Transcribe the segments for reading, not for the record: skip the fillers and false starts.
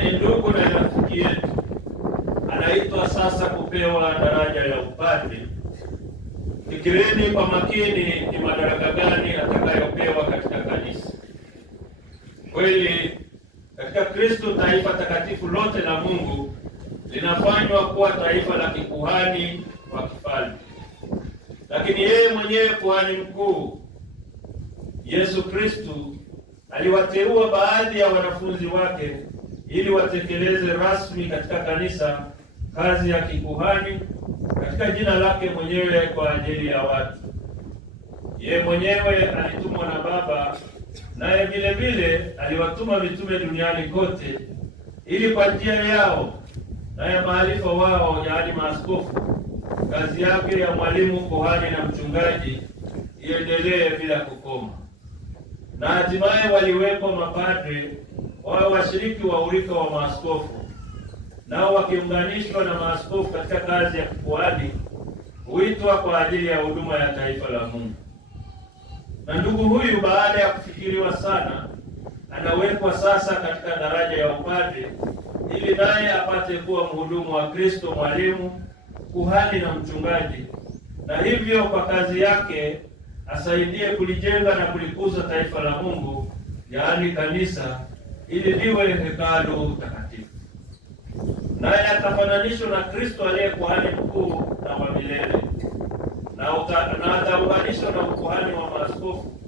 ambaye ni ndugu na rafiki yetu, anaitwa sasa kupewa daraja ya upadre. Fikirini kwa makini ni madaraka gani atakayopewa katika kanisa. Kweli katika Kristo taifa takatifu lote la Mungu linafanywa kuwa taifa la kikuhani wa kifalme, lakini yeye mwenyewe kuhani mkuu Yesu Kristo aliwateua baadhi ya wanafunzi wake ili watekeleze rasmi katika kanisa kazi ya kikuhani katika jina lake mwenyewe kwa ajili ya watu. Yeye mwenyewe alitumwa na Baba, naye vile vile aliwatuma mitume duniani kote ili kwa njia yao na ya maarifa wao, yaani maaskofu, kazi yake ya mwalimu, kuhani na mchungaji iendelee bila kukoma. Na hatimaye waliwekwa mapadre wao washiriki wa urika wa maaskofu, nao wakiunganishwa na maaskofu katika kazi ya kikuhani huitwa kwa ajili ya huduma ya taifa la Mungu. Na ndugu huyu baada ya kufikiriwa sana anawekwa sasa katika daraja ya upadre ili naye apate kuwa mhudumu wa Kristo, mwalimu, kuhani na mchungaji, na hivyo kwa kazi yake asaidie kulijenga na kulikuza taifa la Mungu, yaani kanisa, ili liwe hekalu takatifu. Naye atafananishwa na Kristo aliye kuhani mkuu na wa milele, na ataunganishwa na ukuhani wa maaskofu,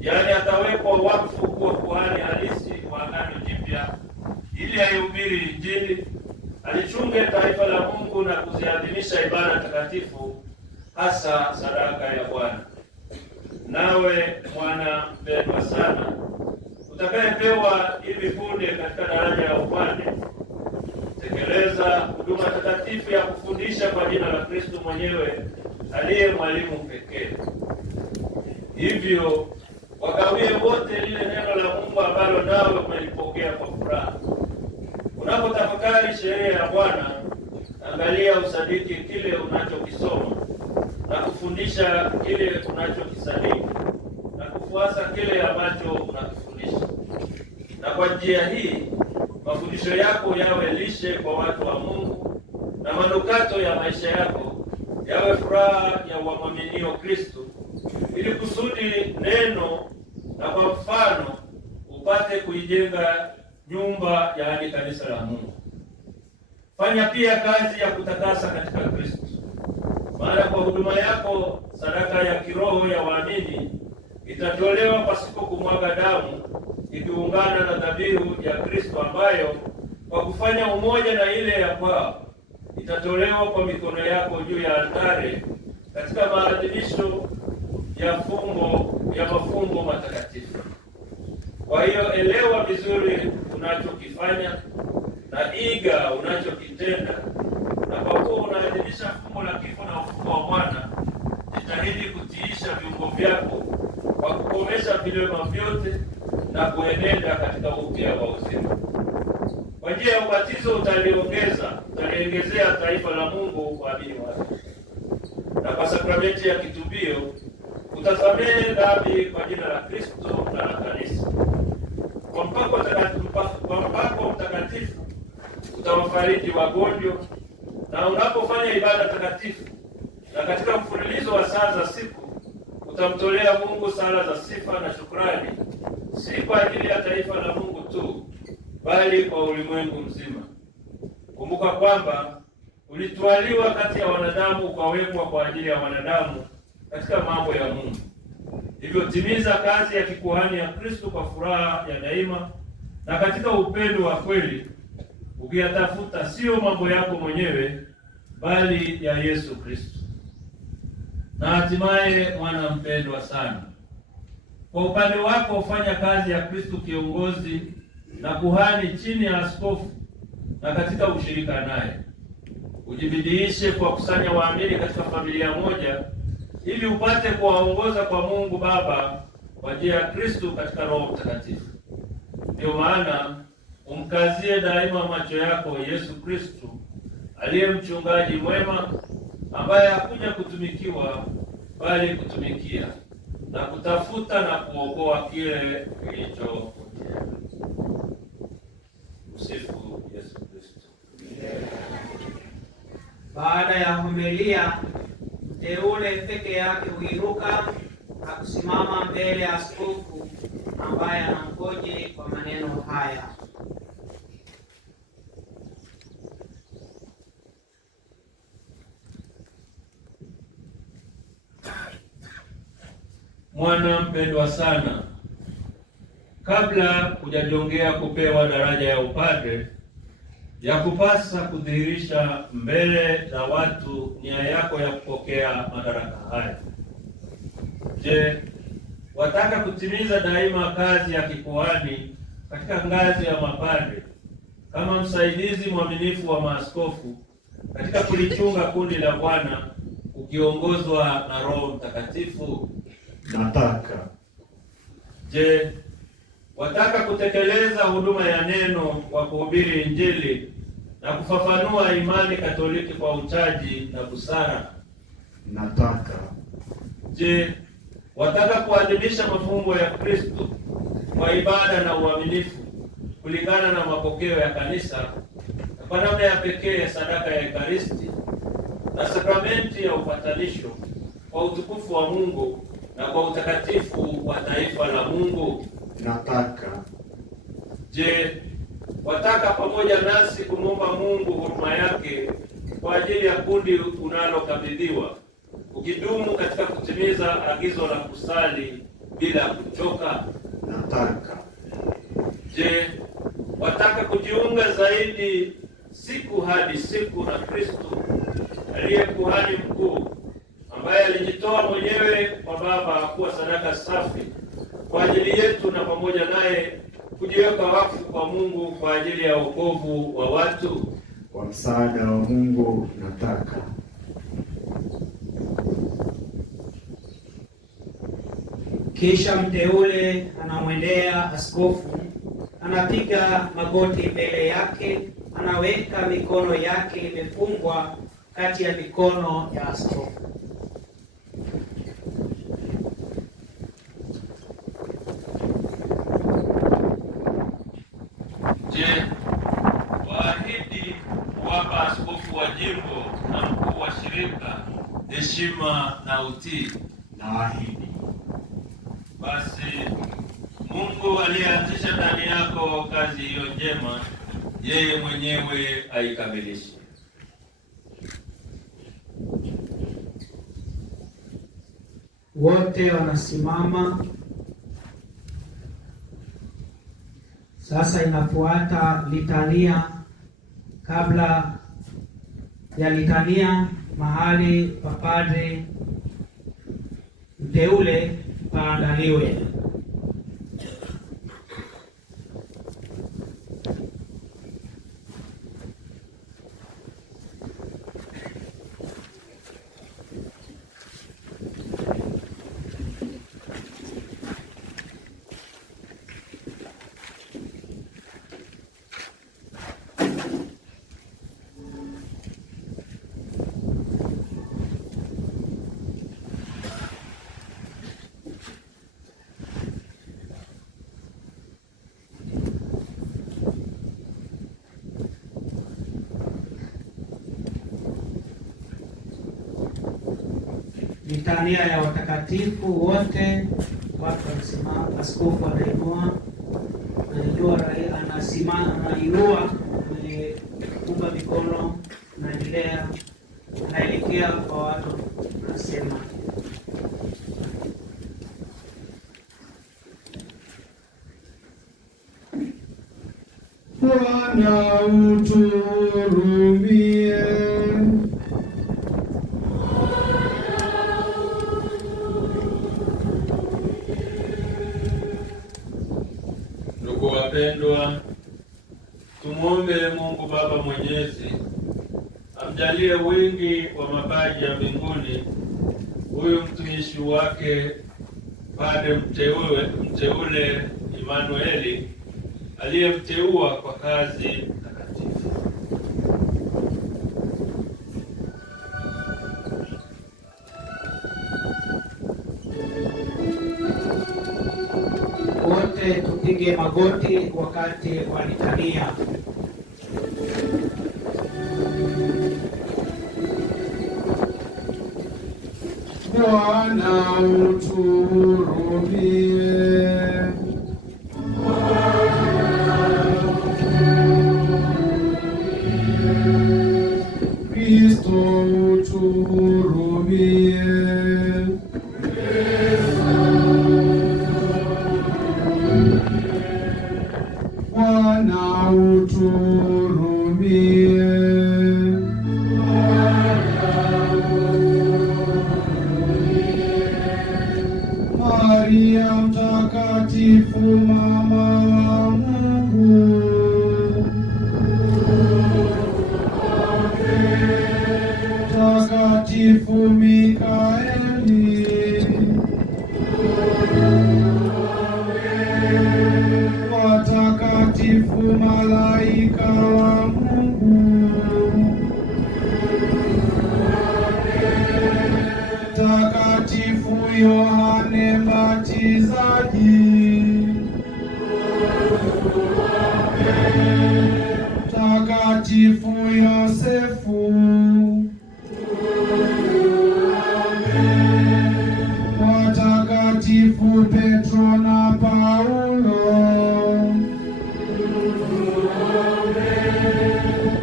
yaani atawekwa wakfu kuwa kuhani halisi wa Agano Jipya ili aihubiri Injili, alichunge taifa la Mungu na kuziadhimisha ibada takatifu, hasa sadaka ya Bwana. Nawe mwana mpendwa sana, utakayepewa hivi punde katika daraja ya upadre, tekeleza huduma takatifu ya kufundisha kwa jina la Kristo mwenyewe aliye mwalimu pekee. Hivyo wagawie wote lile neno la Mungu ambalo nawe umelipokea kwa furaha. Unapotafakari sheria ya Bwana, angalia usadiki kile unachokisoma na kufundisha kile unachokisadiki na kufuasa kile ambacho unakifundisha. Na kwa njia hii mafundisho yako yawe lishe kwa watu wa Mungu, na manukato ya maisha yako yawe furaha ya wamwaminio Kristo, ili kusudi neno na kwa mfano upate kuijenga nyumba, yaani kanisa la Mungu. Fanya pia kazi ya kutakasa katika Kristo, maana kwa huduma yako sadaka ya kiroho ya waamini itatolewa pasipo kumwaga damu, ikiungana na dhabihu ya Kristo ambayo kwa kufanya umoja na ile ya kwao itatolewa kwa mikono yako juu ya altare katika maadhimisho ya mafumbo matakatifu. Kwa hiyo elewa vizuri unachokifanya na iga unachokitenda, na kwa kuwa unaadhimisha fumbo la kifo na ufufuo wa Bwana, jitahidi kutiisha viungo vyako kwa kukomesha vilema vyote na kuenenda katika upya wa uzima. Kwa njia ya ubatizo utaliongezea taifa la Mungu waamini wake, na kwa sakramenti ya kitubio utasamehe dhambi kwa jina la Kristo na la kanisa. Kwa mpako mtakatifu utawafariji wagonjwa, na unapofanya ibada takatifu na katika mfululizo wa saa za siku utamtolea Mungu sala za sifa na shukrani, si kwa ajili ya taifa la Mungu tu, bali kwa ulimwengu mzima. Kumbuka kwamba ulitwaliwa kati ya wanadamu ukawekwa kwa ajili ya wanadamu katika mambo ya Mungu. Hivyo timiza kazi ya kikuhani ya Kristo kwa furaha ya daima na katika upendo wa kweli, ukiyatafuta sio mambo yako mwenyewe bali ya Yesu Kristo. Na hatimaye, mwana mpendwa sana, kwa upande wako ufanya kazi ya Kristo kiongozi na kuhani chini ya askofu na katika ushirika naye. Ujibidiishe kwa kusanya waamini katika familia moja ili upate kuwaongoza kwa Mungu Baba kwa njia ya Kristo katika Roho Mtakatifu. Ndio maana umkazie daima macho yako Yesu Kristo aliye mchungaji mwema, ambaye hakuja kutumikiwa bali kutumikia na kutafuta na kuokoa kile kilichopotea. Usifu Baada ya homilia, mteule peke yake huinuka na kusimama mbele ya askofu ambaye anamhoji kwa maneno haya: Mwana mpendwa sana, kabla hujajongea kupewa daraja ya upadre, ya kupasa kudhihirisha mbele za watu nia yako ya kupokea madaraka haya. Je, wataka kutimiza daima kazi ya kikuhani katika ngazi ya mapadre kama msaidizi mwaminifu wa maaskofu katika kulichunga kundi la Bwana ukiongozwa na Roho Mtakatifu? Nataka. Je, wataka kutekeleza huduma ya neno kwa kuhubiri Injili na kufafanua imani Katoliki kwa uchaji na busara? Nataka. Je, wataka kuadhimisha mafumbo ya Kristo kwa ibada na uaminifu kulingana na mapokeo ya Kanisa, na kwa namna ya pekee sadaka ya Ekaristi na sakramenti ya upatanisho kwa utukufu wa Mungu na kwa utakatifu wa taifa la Mungu? Nataka. Je, wataka pamoja nasi kumwomba Mungu huruma yake kwa ajili ya kundi unalokabidhiwa, ukidumu katika kutimiza agizo la kusali bila kuchoka? Nataka. Je, wataka kujiunga zaidi siku hadi siku na Kristo aliye kuhani mkuu, ambaye alijitoa mwenyewe kwa Baba kuwa sadaka safi kwa ajili yetu, na pamoja naye kujiweka wakfu kwa Mungu kwa ajili ya wokovu wa watu? Kwa msaada wa Mungu nataka. Kisha mteule anamwendea askofu, anapiga magoti mbele yake, anaweka mikono yake imefungwa kati ya mikono ya askofu. Je, waahidi kuwapa askofu wa jimbo na mkuu wa shirika heshima na utii? Naahidi. Basi Mungu aliyeanzisha ndani yako kazi hiyo njema, yeye mwenyewe aikamilishe. Wote wanasimama. Sasa inafuata litania. Kabla ya litania, mahali pa padre mteule paandaliwe. Litania ya watakatifu wote. Watu wanasimama, askofu anainua, anafunga mikono, anaendelea, anaelekea kwa watu, anasema: Bwana utuhurumie. Ndugu wapendwa, tumwombe Mungu Baba Mwenyezi amjalie wingi wa mapaji ya mbinguni huyu mtumishi wake Padre mteule Emanueli, aliyemteua kwa kazi takatifu. Wote tupige magoti wakati wa litania. Bwana utuhurumie. Kristo utuhurumie. Bwana utuhurumie. Maria Mtakatifu, mama wa Mungu, Mtakatifu Mikaeli, watakatifu malaika wa Mungu, Mtakatifu Yohane Mbatizaji, Mtakatifu Yosefu, watakatifu Petro na Paulo,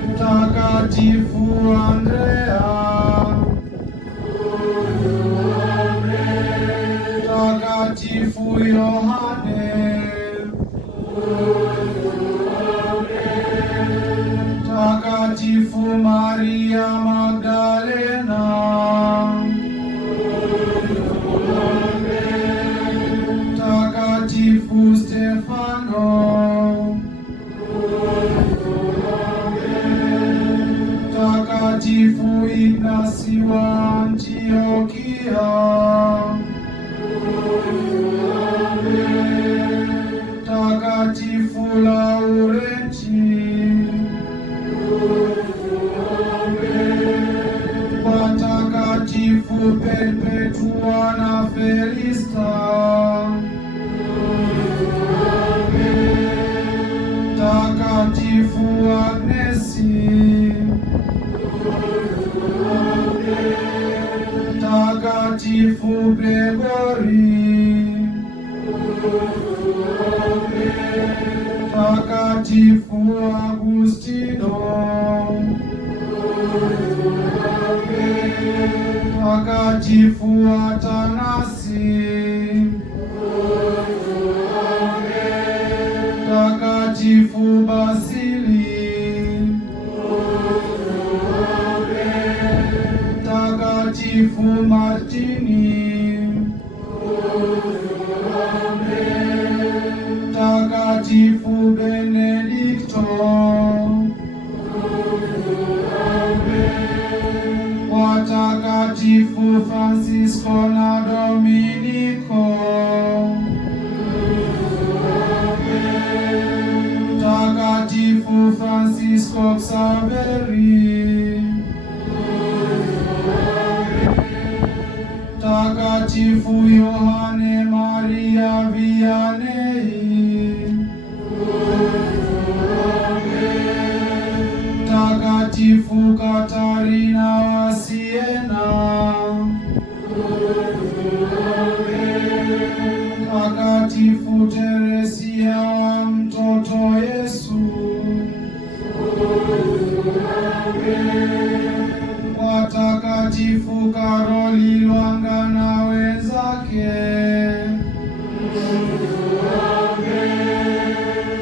Mtakatifu Andrea, Mtakatifu Yohane, Mtakatifu Maria Magdalena, Mtakatifu Stefano, Mtakatifu Ignasi wa Antiokia, Mtakatifu Laurenti, watakatifu Perpetua na Felista, Mtakatifu Agnesi, Mtakatifu Gregori, Mtakatifu Agustino, Mtakatifu Atanasi, Mtakatifu Basili, Mtakatifu Martini, Mtakatifu Benedikto, watakatifu Francisco na Dominiko, Mtakatifu Francisco Xaveri, Mtakatifu Yohane Maria Vianney, Mtakatifu Katarina wa Siena, Mtakatifu Teresia wa mtoto Yesu, watakatifu Karoli Lwanga na wenzake,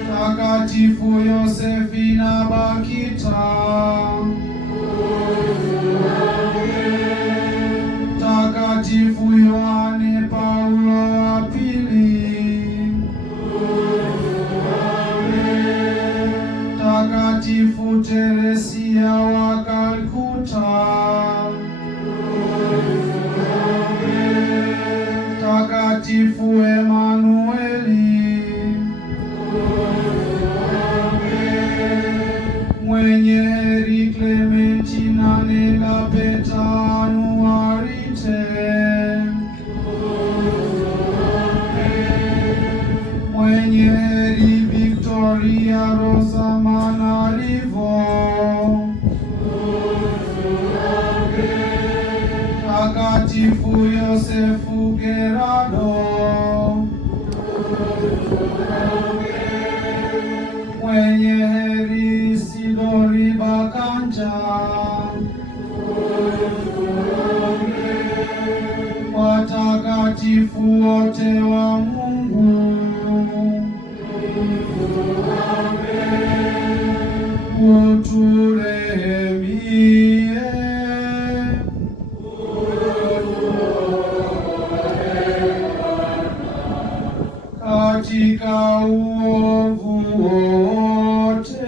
Mtakatifu Yosefina Bakita, Mtakatifu Yohane Paulo wa Pili, Mtakatifu Teresia wa Kalkuta, Mtakatifu Emanueli, mwenye heri Clementina Negapeta Anuarite, mwenye heri Victoria Rosa Manarivo, Mtakatifu Abelardo, mwenye heri Isidori Bakanja, watakatifu wote wa Mungu, uturehemie. Katika uovu wote,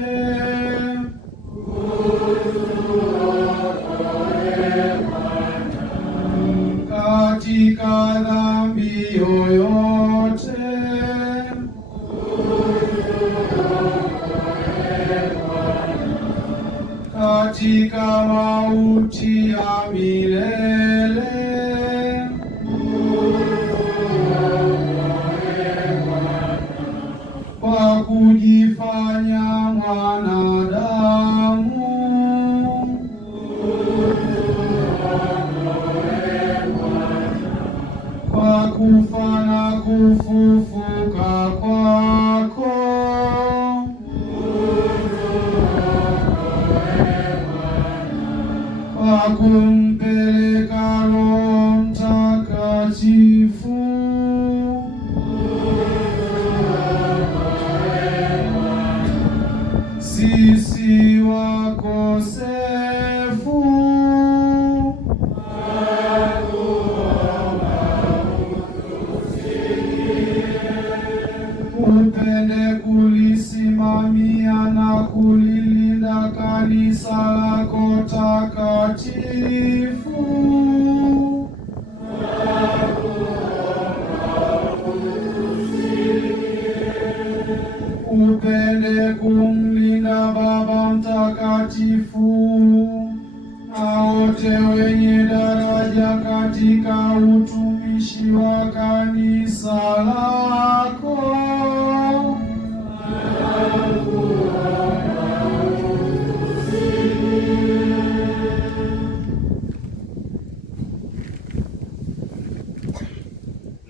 katika dhambi yoyote, katika mauti ya milele, kwa kujifanya mwanadamu, kwa kufa na kufufuka kwako, kwa kumpeleka Roho Mtakatifu, sisi wakosefu upende kulisimamia na kulilinda kanisa lako takatifu, upende kumlinda Baba Mtakatifu na wote wenye daraja katika utumishi wa kanisa lako,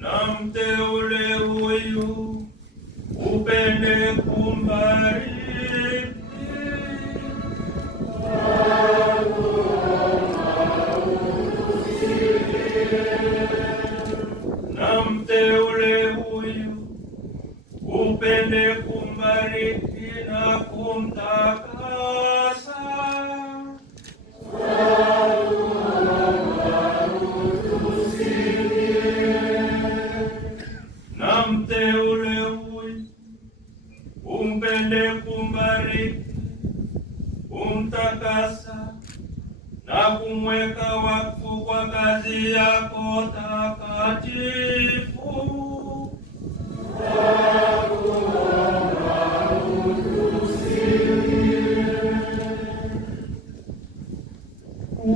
na mteule huyu upende kumbariki, na mteule huyu upende kumbariki na kumtakasa, na mteule huyu umpende kumbariki, umtakasa na kumweka wakfu kwa kazi yako takatifu.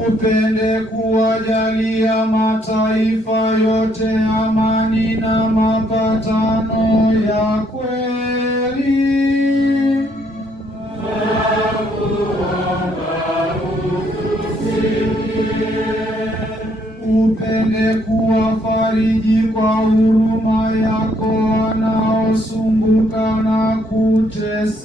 upende kuwajalia mataifa yote amani na mapatano ya kweli, upende kuwafariji kwa huruma yako wanaosumbuka na kuteseka,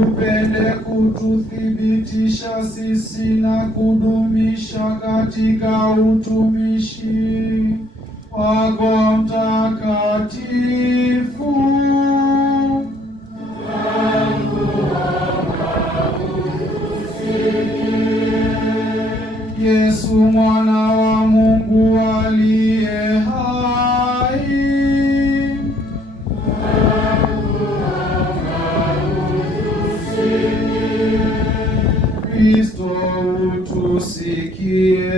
upende kututhibitisha sisi na kudumisha katika utumishi wako mtakatifu. Yesu mwana wa Mungu aliye hai, Kristo utusikie.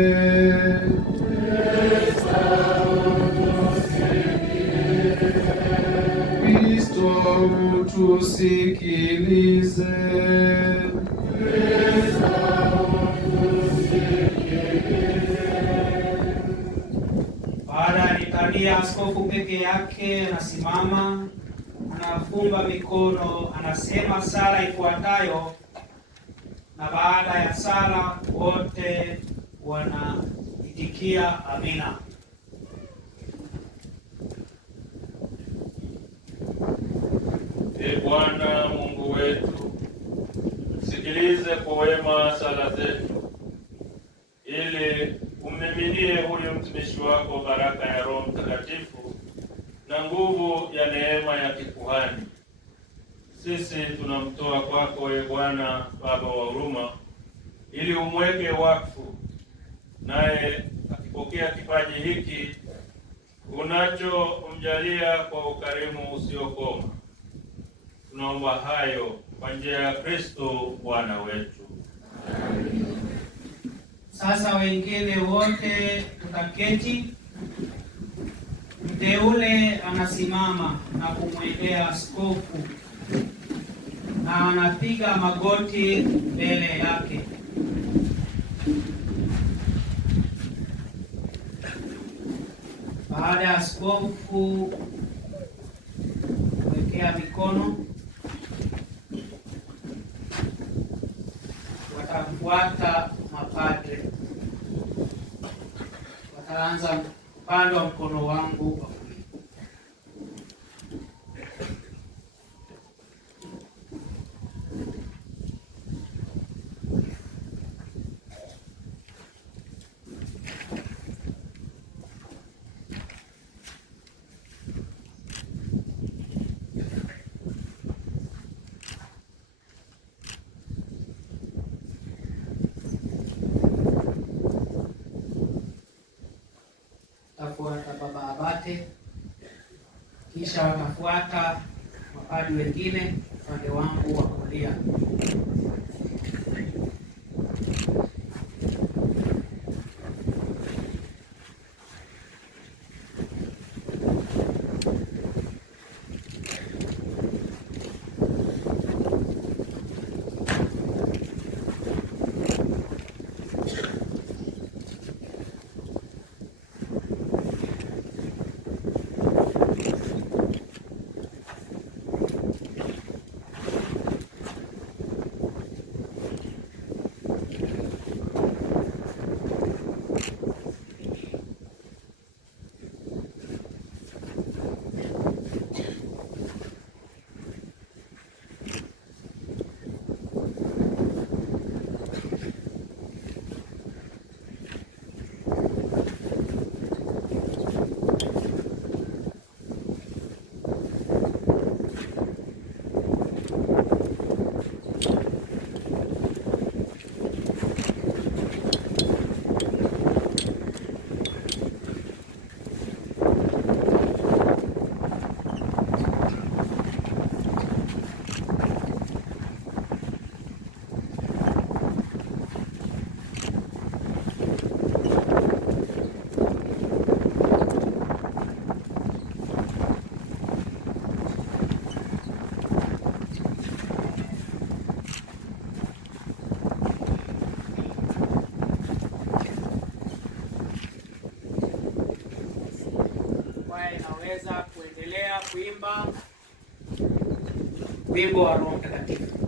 Kristo utusikilize. Baada ya litania, askofu peke yake anasimama anafumba mikono, anasema sala ifuatayo, na baada ya sala wote wanaitikia amina. Ee Bwana Mungu wetu, sikilize kwa wema sala zetu, ili ummiminie huyu mtumishi wako baraka ya Roho Mtakatifu na nguvu ya neema ya kikuhani. Sisi tunamtoa kwako, Ee Bwana Baba wa huruma, ili umweke wakfu, naye akipokea kipaji hiki unachomjalia kwa ukarimu usiokoma. Tunaomba hayo kwa njia ya Kristo Bwana wetu. Sasa wengine wote tukaketi. Mteule anasimama na kumwendea askofu na anapiga magoti mbele yake. Baada ya askofu kuwekea mikono, watafuata mapadre. Wataanza upande wa mkono wangu wa kulia. Tafuata baba abate, kisha watafuata mapadri wengine upande wangu wa kulia. Inaweza kuendelea kuimba wimbo wa Roho Mtakatifu.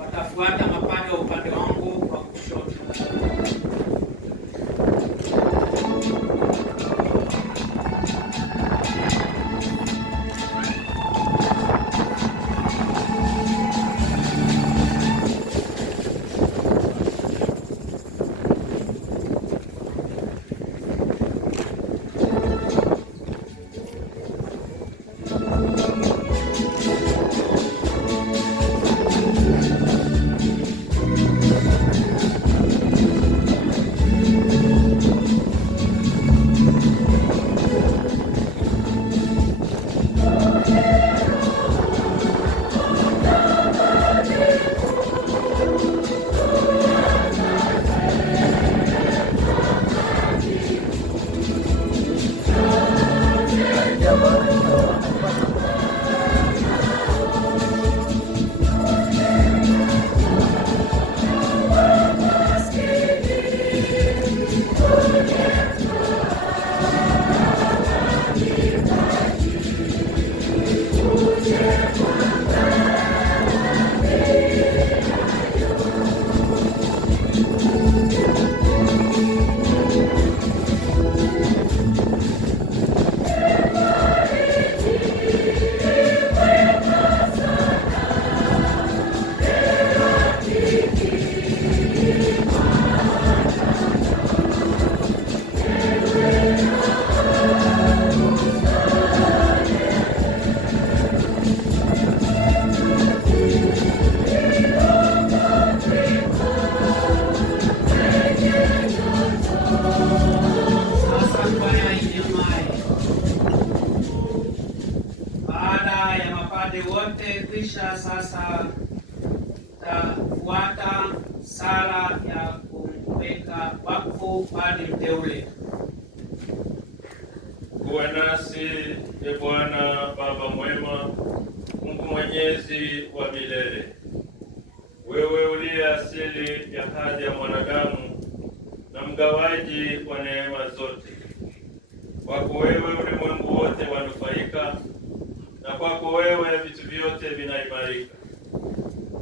Watafuata mapadri wa upande wangu wa kushoto. sasa tafuata sala ya kumweka wakfu padri mteule. Kuwa nasi, e Bwana Baba mwema, Mungu mwenyezi wa milele. Wewe uliye asili ya hadhi ya mwanadamu na mgawaji wa neema zote. Kwako wewe ulimwengu wote wanufaika, na kwako wewe vitu vyote vinaimarika.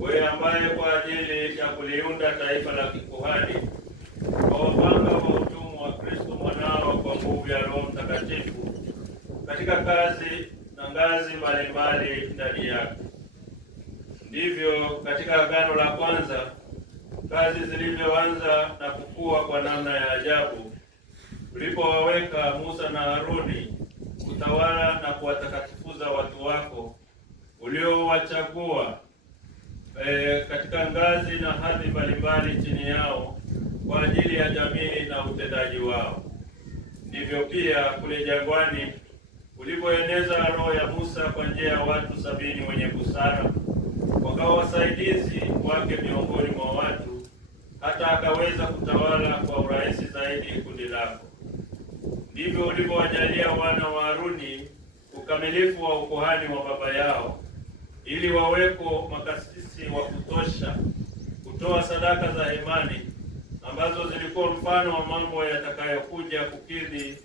Wewe ambaye kwa ajili ya kuliunda taifa la kikuhani kwa wapanga wa utume wa Kristo mwanao kwa nguvu ya Roho Mtakatifu katika kazi na ngazi mbalimbali ndani yake. Ndivyo katika Agano la kwanza kazi zilivyoanza na kukua kwa namna ya ajabu, ulipowaweka Musa na Haruni kutawala na kuwatakatifuza watu wako uliowachagua katika ngazi na hadhi mbalimbali chini yao kwa ajili ya jamii na utendaji wao. Ndivyo pia kule jangwani ulipoeneza roho ya Musa kwa njia ya watu 70 wenye busara, wakawa wasaidizi wake miongoni mwa watu, hata akaweza kutawala kwa urahisi zaidi kundi lako. Ndivyo ulivyowajalia wana wa Haruni ukamilifu wa ukuhani wa baba yao, ili waweko makasisi wa kutosha kutoa sadaka za imani ambazo zilikuwa mfano wa mambo yatakayokuja kukidhi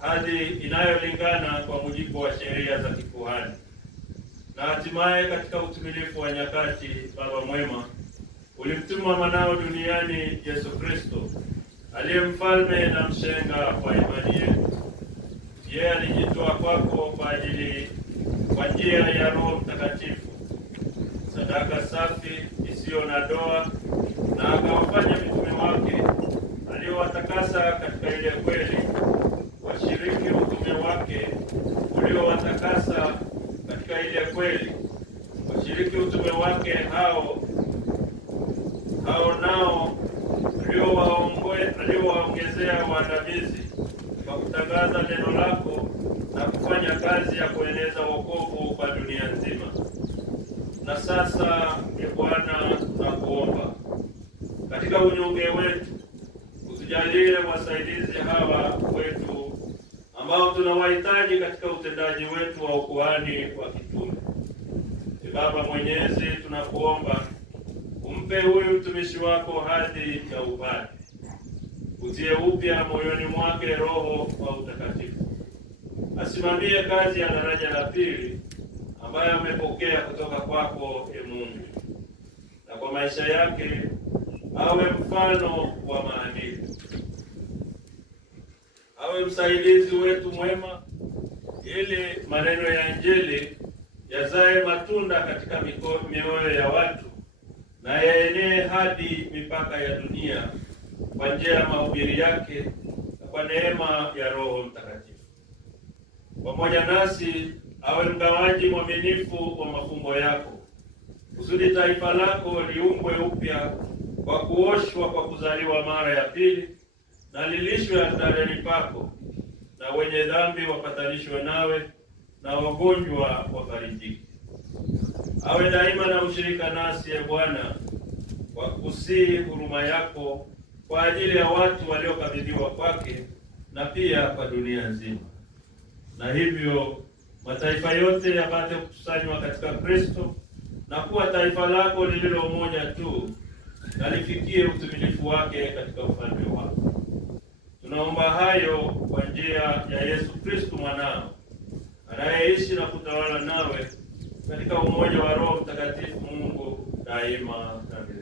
hadi inayolingana kwa mujibu wa sheria za kikuhani. Na hatimaye katika utimilifu wa nyakati, Baba mwema, ulimtuma mwanao duniani Yesu Kristo, aliye mfalme na mshenga wa imani yetu. Yeye alijitoa kwako kwa njia ya Roho Mtakatifu, sadaka safi isiyo na doa, na akawafanya mitume wake aliowatakasa katika ile kweli, washiriki utume wake uliowatakasa katika ile kweli. Washiriki utume wake hao nao aliowaongezea waandamizi kwa kutangaza neno lako na kufanya kazi ya kueneza wokovu kwa dunia nzima. Na sasa, e Bwana, tunakuomba katika unyonge wetu utujalie wasaidizi hawa wetu ambao tunawahitaji katika utendaji wetu wa ukuhani wa kitume. E Baba mwenyezi, tunakuomba umpe huyu mtumishi wako hadhi ya upadre. Utie upya moyoni mwake roho wa utakatifu. Asimamie kazi ya daraja la pili ambayo amepokea kutoka kwako, e Mungu, na kwa maisha yake awe mfano wa maadili, awe msaidizi wetu mwema, ili maneno ya Injili yazae matunda katika mioyo ya watu na yaenee hadi mipaka ya dunia kwa njia ya mahubiri yake na kwa neema ya Roho Mtakatifu. Pamoja nasi awe mgawaji mwaminifu wa mafumbo yako, kusudi taifa lako liumbwe upya kwa kuoshwa kwa kuzaliwa mara ya pili, na lilishwe altareni pako, na wenye dhambi wapatanishwe nawe, na wagonjwa wafarijike. Awe daima na ushirika nasi, e Bwana, kwa kusihi huruma yako kwa ajili ya watu waliokabidhiwa kwake na pia kwa dunia nzima. Na hivyo mataifa yote yapate kukusanywa katika Kristo na kuwa taifa lako lililo moja tu, na lifikie utimilifu wake katika ufalme wako. Tunaomba hayo kwa njia ya Yesu Kristo mwanao, anayeishi na kutawala nawe katika umoja wa Roho Mtakatifu, Mungu daima na milele.